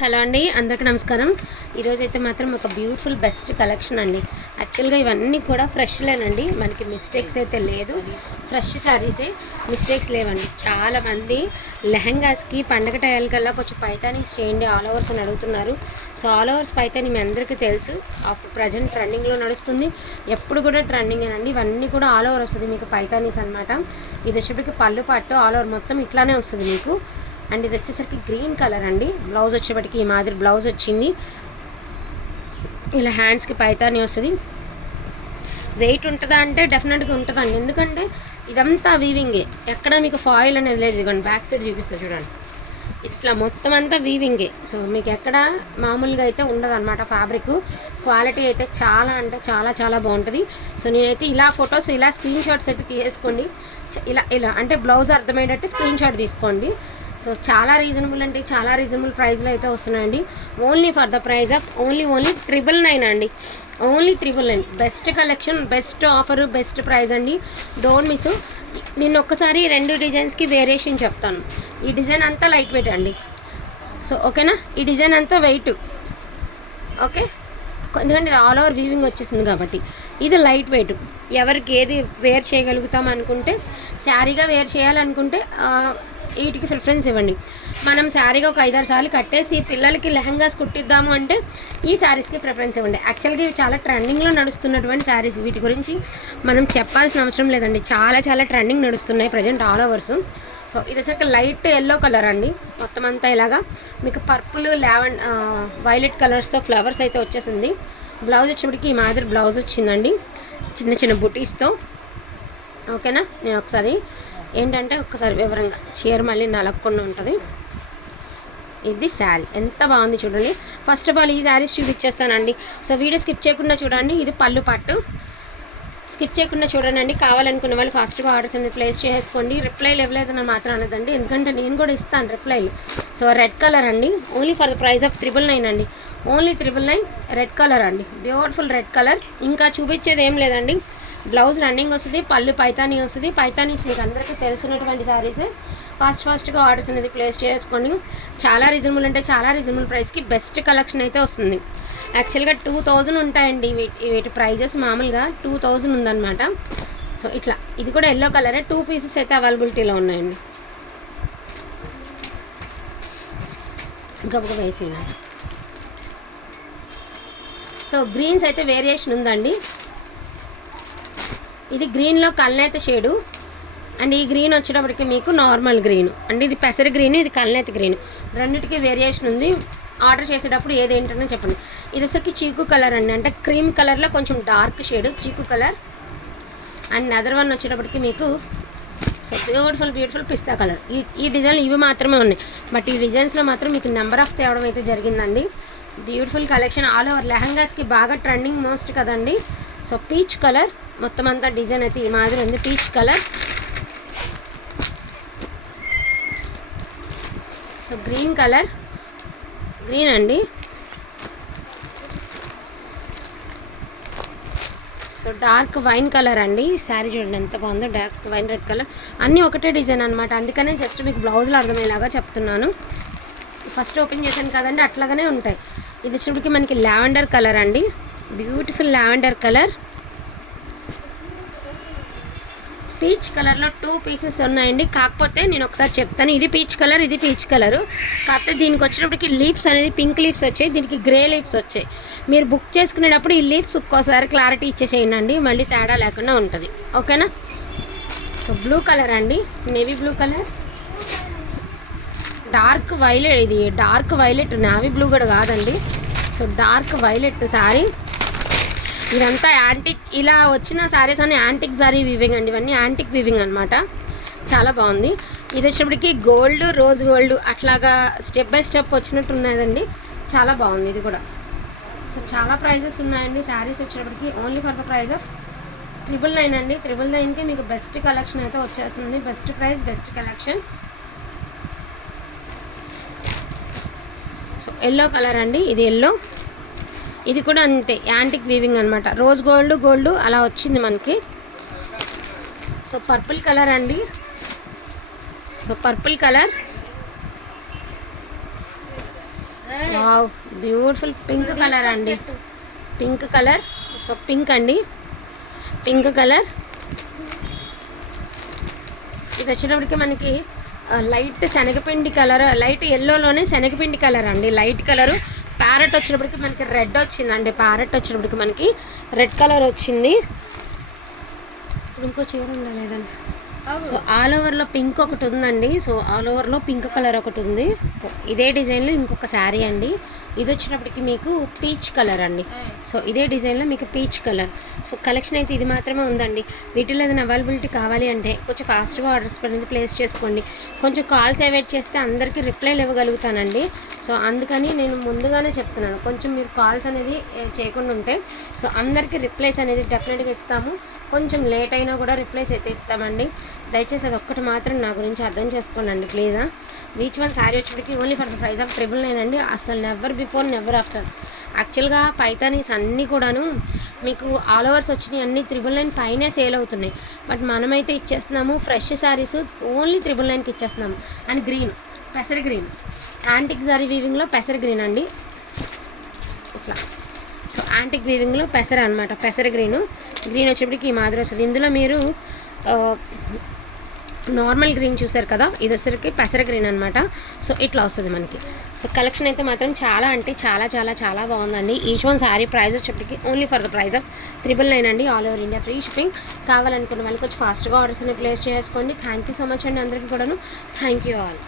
Hello అండి అందరికీ నమస్కారం. ఈరోజు అయితే మాత్రం ఒక బ్యూటిఫుల్ బెస్ట్ కలెక్షన్ అండి. యాక్చువల్గా ఇవన్నీ కూడా ఫ్రెష్లేనండి. మనకి మిస్టేక్స్ అయితే లేదు. ఫ్రెష్ శారీసే మిస్టేక్స్ లేవండి. చాలామంది లెహంగాస్కి పండగ టైల్కల్లా కొంచెం పైతానీస్ చేయండి ఆల్ ఓవర్స్ అని అడుగుతున్నారు. సో ఆల్ ఓవర్స్ పైతాని మీ అందరికీ తెలుసు. అప్పుడు ప్రజెంట్ ట్రెండింగ్లో నడుస్తుంది. ఎప్పుడు కూడా ట్రెండింగ్ అండి ఇవన్నీ కూడా ఆల్ ఓవర్ వస్తుంది మీకు పైతానీస్ అనమాట ఇది వచ్చేప్పటికి పళ్ళు పట్టు ఆల్ ఓవర్ మొత్తం ఇట్లానే వస్తుంది మీకు. అండ్ ఇది వచ్చేసరికి గ్రీన్ కలర్ అండి. బ్లౌజ్ వచ్చేప్పటికి ఈ మాదిరి బ్లౌజ్ వచ్చింది. ఇలా హ్యాండ్స్కి పైతాని వస్తుంది. వెయిట్ ఉంటుందా అంటే డెఫినెట్గా ఉంటుందండి. ఎందుకంటే ఇదంతా వీవింగే ఎక్కడ మీకు ఫాయిల్ అనేది లేదు. ఇదిగోండి బ్యాక్ సైడ్ చూపిస్తా చూడండి. ఇట్లా మొత్తం అంతా వీవింగే సో మీకు ఎక్కడ మామూలుగా అయితే ఉండదు అనమాట ఫ్యాబ్రిక్ క్వాలిటీ అయితే చాలా అంటే చాలా చాలా బాగుంటుంది. సో నేనైతే ఇలా ఫొటోస్ ఇలా స్క్రీన్ షాట్స్ అయితే తీసేసుకోండి. ఇలా ఇలా. అంటే బ్లౌజ్ అర్థమయ్యేటట్టు స్క్రీన్ షాట్ తీసుకోండి. సో చాలా రీజనబుల్ అంటే చాలా రీజనబుల్ ప్రైస్లో అయితే వస్తున్నాయండి. Only for the price of only only triple nine అండి. Only triple nine best collection best offer best price అండి. డోంట్ మిస్ నిన్న ఒక్కసారి రెండు డిజైన్స్కి వేరియేషన్ చెప్తాను. ఈ డిజైన్ అంతా లైట్ వెయిట్ అండి. సో ఓకేనా ఈ డిజైన్ అంతా వెయిట్ ఓకే ఎందుకంటే ఇది ఆల్ ఓవర్ వీవింగ్ వచ్చేసింది కాబట్టి. ఇది లైట్ వెయిట్ ఎవరికి ఏది వేర్ చేయగలుగుతాం అనుకుంటే శారీగా వేర్ చేయాలనుకుంటే వీటికి ప్రిఫరెన్స్ ఇవ్వండి. మనం శారీగా ఒక ఐదారు సార్లు కట్టేసి పిల్లలకి లెహంగాస్ కుట్టిద్దాము అంటే ఈ శారీస్కి ప్రిఫరెన్స్ ఇవ్వండి. యాక్చువల్గా ఇవి చాలా ట్రెండింగ్లో నడుస్తున్నటువంటి శారీస్ వీటి గురించి మనం చెప్పాల్సిన అవసరం లేదండి. చాలా చాలా ట్రెండింగ్ నడుస్తున్నాయి ప్రజెంట్ ఆల్ ఓవర్స్ సో ఇది అసలు లైట్ ఎల్లో కలర్ అండి. మొత్తం అంతా ఇలాగా మీకు పర్పుల్ లెవెన్ వైలెట్ కలర్స్తో ఫ్లవర్స్ అయితే వచ్చేసింది. బ్లౌజ్ వచ్చేప్పటికి ఈ మాదిరి బ్లౌజ్ వచ్చిందండి. చిన్న చిన్న బుటీస్తో ఓకేనా నేను ఒకసారి ఏంటంటే ఒక్కసారి వివరంగా. చీర మళ్ళీ నలపకుండా ఉంటుంది. ఇది శారీ. ఎంత బాగుంది చూడండి. ఫస్ట్ ఆఫ్ ఆల్ ఈ శారీస్ చూపించేస్తానండి. సో వీడియో స్కిప్ చేయకుండా చూడండి. ఇది పళ్ళు పట్టు. స్కిప్ చేయకుండా చూడండి అండి కావాలనుకున్న వాళ్ళు ఫాస్ట్గా ఆర్డర్స్ అనేది ప్లేస్ చేసుకోండి. రిప్లైలు ఇవ్వలేదని మాత్రం అనదండి ఎందుకంటే నేను కూడా ఇస్తాను రిప్లైలు సో రెడ్ కలర్ అండి. Only for the price of triple nine అండి. Only triple nine red colour అండి. బ్యూటిఫుల్ రెడ్ కలర్ ఇంకా చూపించేది ఏం లేదండి. బ్లౌజ్ రన్నింగ్ వస్తుంది పళ్ళు పైతానీ వస్తుంది. పైతానీస్ మీకు అందరికీ తెలిసినటువంటి శారీసే ఫాస్ట్ ఫాస్ట్గా ఆర్డర్స్ అనేది ప్లేస్ చేసుకోండి. చాలా రీజనబుల్ అంటే చాలా రీజనబుల్ ప్రైస్కి బెస్ట్ కలెక్షన్ అయితే వస్తుంది. యాక్చువల్గా టూ థౌజండ్ ఉంటాయండి. వీటి వీటి ప్రైజెస్ మామూలుగా టూ థౌజండ్ ఉందన్నమాట. సో ఇట్లా. ఇది కూడా ఎల్లో కలరే టూ పీసెస్ అయితే అవైలబిలిటీలో ఉన్నాయండి. గబగబ వేసి ఉన్నాయి సో గ్రీన్స్ అయితే వేరియేషన్ ఉందండి. ఇది గ్రీన్లో కల్నేత షేడు. అండ్ ఈ గ్రీన్ వచ్చేటప్పటికి మీకు నార్మల్ గ్రీన్. అండ్ ఇది పెసర గ్రీన్ ఇది కల్నేత గ్రీన్. రెండింటికి వేరియేషన్ ఉంది. ఆర్డర్ చేసేటప్పుడు ఏదేంటనే చెప్పండి. ఇది వచ్చరికి చీకు కలర్ అండి. అంటే క్రీమ్ కలర్లో కొంచెం dark shade chikoo colour. And other one వచ్చేటప్పటికి మీకు so beautiful beautiful pista colour. ఈ ఈ డిజైన్లు ఇవి మాత్రమే ఉన్నాయి. బట్ ఈ డిజైన్స్లో మాత్రం మీకు నెంబర్ ఆఫ్ తేవడం అయితే జరిగిందండి. బ్యూటిఫుల్ కలెక్షన్ ఆల్ ఓవర్ లెహంగాస్కి బాగా ట్రెండింగ్ మోస్ట్ కదండి. సో పీచ్ కలర్ మొత్తం అంతా డిజైన్ అయితే ఈ మాదిరి ఉంది. Peach colour. So green colour. Green అండి. సో డార్క్ వైన్ కలర్ అండి. శారీ చూడండి ఎంత బాగుందో డార్క్ వైన్ రెడ్ కలర్. అన్నీ ఒకటే డిజైన్ అనమాట అందుకనే జస్ట్ మీకు బ్లౌజులు అర్థమయ్యేలాగా చెప్తున్నాను. ఫస్ట్ ఓపెన్ చేశాను కదండి అట్లాగానే ఉంటాయి. ఇది వచ్చేటికి మనకి లావెండర్ కలర్ అండి. Beautiful lavender colour. పీచ్ కలర్లో టూ పీసెస్ ఉన్నాయండి. కాకపోతే నేను ఒకసారి చెప్తాను ఇది పీచ్ కలర్ ఇది పీచ్ కలర్ కాకపోతే దీనికి వచ్చేటప్పటికి లీవ్స్ అనేది పింక్ లీవ్స్ వచ్చాయి దీనికి గ్రే లీవ్స్ వచ్చాయి. మీరు బుక్ చేసుకునేటప్పుడు ఈ లీవ్స్ ఒక్కోసారి క్లారిటీ ఇచ్చేసేయండి మళ్ళీ తేడా లేకుండా ఉంటుంది. ఓకేనా సో బ్లూ కలర్ అండి. Navy blue colour dark violet ఇది డార్క్ వైలెట్ నావీ బ్లూ కూడా కాదండి. సో డార్క్ వైలెట్ సారీ ఇదంతా యాంటిక్ ఇలా వచ్చిన శారీస్ అన్ని యాంటిక్ సారీ వీవింగ్ అండి. ఇవన్నీ యాంటిక్ వీవింగ్ అనమాట చాలా బాగుంది. ఇది వచ్చేప్పటికి గోల్డ్ రోజ్ గోల్డ్ అట్లాగా స్టెప్ బై స్టెప్ వచ్చినట్టు ఉన్నదండి. చాలా బాగుంది ఇది కూడా. సో చాలా ప్రైజెస్ ఉన్నాయండి. శారీస్ వచ్చేటప్పటికి only for the price of triple nine అండి. త్రిబుల్ నైన్కి మీకు బెస్ట్ కలెక్షన్ అయితే వచ్చేస్తుంది. Best price best collection yellow colour అండి ఇది ఎల్లో ఇది కూడా అంతే యాంటిక్ వీవింగ్ అనమాట రోజ్ గోల్డ్ గోల్డ్ అలా వచ్చింది మనకి. సో పర్పుల్ కలర్ అండి. So purple colour wow beautiful pink colour అండి. పింక్ కలర్ సో పింక్ అండి. పింక్ కలర్ ఇది వచ్చినప్పటికి మనకి లైట్ శనగపిండి కలర్ లైట్ ఎల్లోలోనే శనగపిండి కలర్ అండి. Light colour. ప్యారెట్ వచ్చినప్పటికి మనకి రెడ్ వచ్చిందండి. ప్యారెట్ వచ్చినప్పటికి మనకి రెడ్ కలర్ వచ్చింది. ఇంకో చీర ఉందా లేదండి? సో ఆల్ ఓవర్లో పింక్ ఒకటి ఉందండి. సో ఆల్ ఓవర్లో పింక్ కలర్ ఒకటి ఉంది. ఇదే డిజైన్లో ఇంకొక శారీ అండి. ఇది వచ్చినప్పటికి మీకు పీచ్ కలర్ అండి. సో ఇదే డిజైన్లో మీకు పీచ్ కలర్. సో కలెక్షన్ అయితే ఇది మాత్రమే ఉందండి. వీటిలో ఏదైనా అవైలబిలిటీ కావాలి అంటే కొంచెం ఫాస్ట్గా ఆర్డర్స్ అనేది ప్లేస్ చేసుకోండి. కొంచెం కాల్స్ అవాయిడ్ చేస్తే అందరికీ రిప్లైలు ఇవ్వగలుగుతానండి. సో అందుకని నేను ముందుగానే చెప్తున్నాను. కొంచెం మీరు కాల్స్ అనేది చేయకుండా ఉంటే సో అందరికీ రిప్లైస్ అనేది డెఫినెట్గా ఇస్తాము. కొంచెం లేట్ అయినా కూడా రిప్లైస్ అయితే ఇస్తామండి. దయచేసి అది ఒక్కటి మాత్రం నా గురించి అర్థం చేసుకోండి ప్లీజా each one sari వచ్చేటికి only for the price of triple nine అండి. అసలు నెవర్ బిఫోర్ నెవర్ ఆఫ్టర్ యాక్చువల్గా పైతానీస్ అన్నీ కూడాను మీకు ఆల్ ఓవర్స్ వచ్చినాయి అన్ని త్రిబుల్ నైన్ పైనే సేల్ అవుతున్నాయి. బట్ మనమైతే ఇచ్చేస్తున్నాము ఫ్రెష్ శారీస్ ఓన్లీ త్రిబుల్ నైన్కి ఇచ్చేస్తున్నాము. అండ్ గ్రీన్ పెసర గ్రీన్ యాంటిక్ జారీ వీవింగ్లో పెసర గ్రీన్ అండి. ఇట్లా. సో యాంటిక్ వీవింగ్లో పెసర అనమాట పెసర గ్రీన్. గ్రీన్ వచ్చేప్పటికి ఈ మాదిరి వస్తుంది. ఇందులో మీరు నార్మల్ గ్రీన్ చూసారు కదా ఇది వచ్చేసరికి పెసర గ్రీన్ అనమాట సో ఇట్లా వస్తుంది మనకి. సో కలెక్షన్ అయితే మాత్రం చాలా అంటే చాలా చాలా చాలా బాగుందండి. ఈచ్ వన్ శారీ ప్రైస్ వచ్చేప్పటికి only for the price of triple nine అండి. All over India free shipping కావాలనుకున్న వాళ్ళకి వచ్చి ఫాస్ట్గా ఆర్డర్స్ అనేవి ప్లేస్ చేసుకోండి. థ్యాంక్ యూ సో మచ్ అండి అందరికీ కూడాను. Thank you all